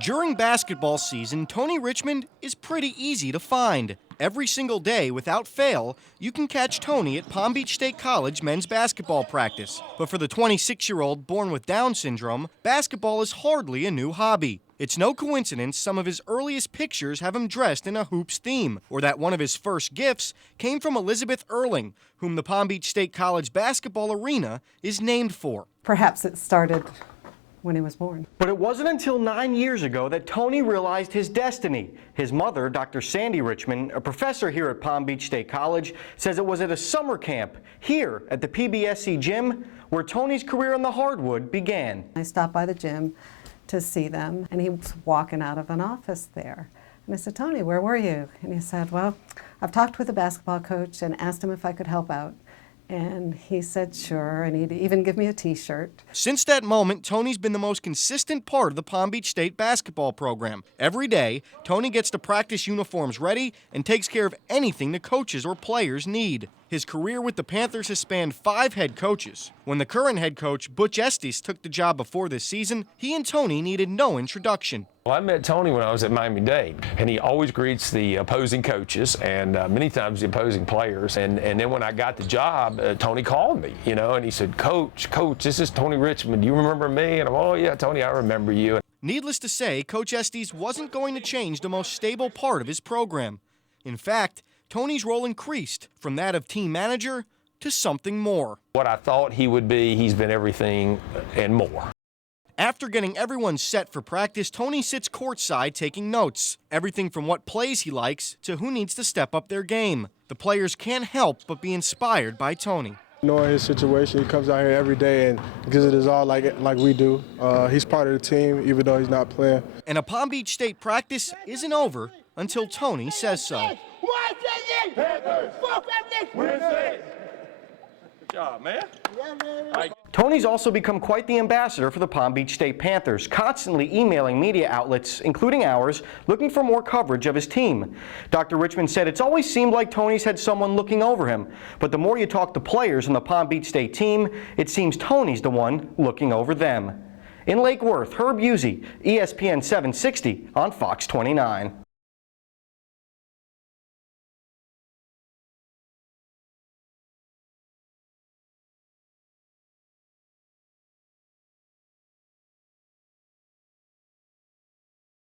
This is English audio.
During basketball season, Tony Richmond is pretty easy to find. Every single day, without fail, you can catch Tony at Palm Beach State College men's basketball practice. But for the 26-year-old born with Down syndrome, basketball is hardly a new hobby. It's no coincidence some of his earliest pictures have him dressed in a hoops theme, or that one of his first gifts came from Elizabeth Erling, whom the Palm Beach State College basketball arena is named for. Perhaps it started when he was born. But it wasn't until 9 years ago that Tony realized his destiny. His mother, Dr. Sandy Richmond, a professor here at Palm Beach State College, says it was at a summer camp here at the PBSC gym where Tony's career on the hardwood began. I stopped by the gym to see them, and he was walking out of an office there. And I said, "Tony, where were you?" And he said, "Well, I've talked with the basketball coach and asked him if I could help out." And he said sure, and he'd even give me a t-shirt. Since that moment, Tony's been the most consistent part of the Palm Beach State basketball program. Every day, Tony gets the practice uniforms ready and takes care of anything the coaches or players need. His career with the Panthers has spanned 5 head coaches. When the current head coach, Butch Estes, took the job before this season, he and Tony needed no introduction. Well, I met Tony when I was at Miami-Dade, and he always greets the opposing coaches and many times the opposing players. And then when I got the job, Tony called me, and he said, Coach, this is Tony Richmond. Do you remember me? And I'm, "Oh, yeah, Tony, I remember you." Needless to say, Coach Estes wasn't going to change the most stable part of his program. In fact, Tony's role increased from that of team manager to something more. What I thought he would be, he's been everything and more. After getting everyone set for practice, Tony sits courtside taking notes. Everything from what plays he likes to who needs to step up their game. The players can't help but be inspired by Tony. Knowing his situation, he comes out here every day and gives it his all like we do. He's part of the team, even though he's not playing. And a Palm Beach State practice isn't over until Tony says so. Good job, man. Tony's also become quite the ambassador for the Palm Beach State Panthers, constantly emailing media outlets, including ours, looking for more coverage of his team. Dr. Richmond said it's always seemed like Tony's had someone looking over him, but the more you talk to players in the Palm Beach State team, it seems Tony's the one looking over them. In Lake Worth, Herb Uzzi, ESPN 760 on Fox 29.